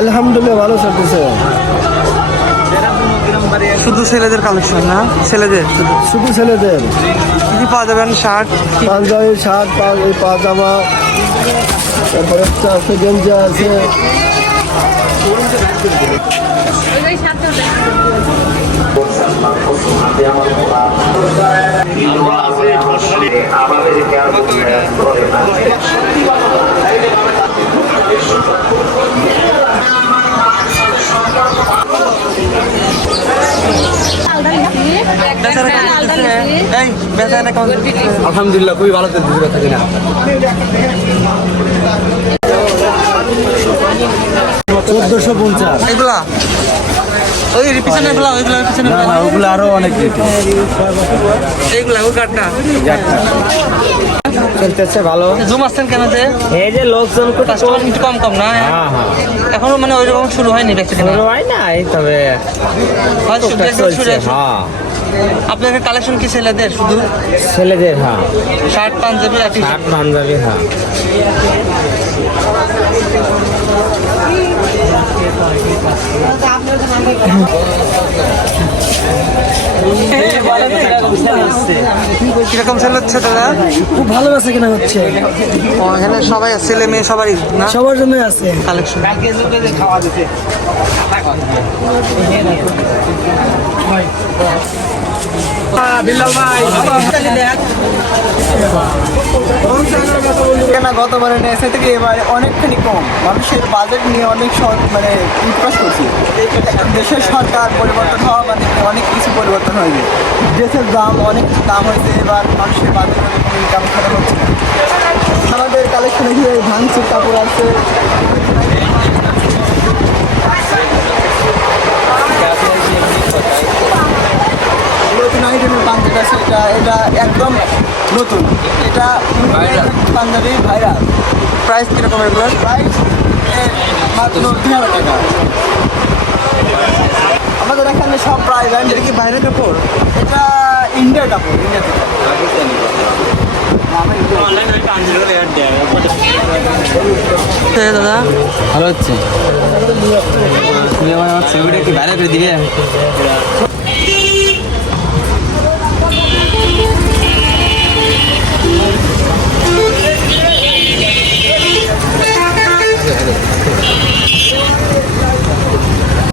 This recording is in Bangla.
আলহামদুলিল্লাহ ভালো চলতেছে। শুধু ছেলেদের কালেকশন না ছেলেদের শুধু। ছেলেদের। কি কি পাওয়া যাবেন শার্ট পাঞ্জাবি শার্ট পাজামা তারপরে আছে গেঞ্জা আছে। আলহামদুলিল্লাহ খুবই ভালো চলতেছে কথা কিনা চোদ্দশো পঞ্চাশ। এগুলা? ওই পিছনে এগুলা। ওগুলো আরও অনেক রেট। এইগুলা ওই কাঠটা চলতেছে ভালো। জুম আসছেন কেন যে? এই যে লোকজন কাস্টমার একটু কম কম না? হ্যাঁ হ্যাঁ। এখনও মানে ওই রকম শুরু হয়নি বেচে কিনা শুরু হয় না এই তবে। হ্যাঁ। আপনাদের কালেকশন কি ছেলেদের শুধু? ছেলেদের হ্যাঁ। শার্ট পাঞ্জাবি আর শার্ট পাঞ্জাবি হ্যাঁ। কীরকম সেল হচ্ছে দাদা? খুব ভালো আছে কিনা হচ্ছে। এখানে সবাই ছেলে মেয়ে সবারই না? সবার জন্য আছে। কালেকশন কেনা গতবারে নেয় সে থেকে এবারে অনেকখানি কম। মানুষের বাজেট নিয়ে অনেক মানে প্রকাশ করছি। দেশের সরকার পরিবর্তন হওয়া মানে অনেক পরিবর্তন হয়নি। ড্রেসের দাম, অনেক দাম হয়েছে, এবার মানুষের বাজেট কোনো ইনকাম করা হচ্ছে। আমাদের কালেকশনে গিয়ে ভাঙচুর কাপড় আছে নতুন আইটেমের পাঞ্জাবি আছে, এটা একদম নতুন। এটা পাঞ্জাবি ভাইরাল প্রাইস কীরকম এগুলো প্রাইস মাত্র দুই হাজার টাকা। আমাদের এখানে সব প্রায় ব্র্যান্ড এটা কি বাইরের কাপড়? এটা ইন্ডিয়ার কাপড় ইন্ডিয়া থেকে। দাদা। ভালো হচ্ছে। ছবিটা কি ভালো করে দিবে?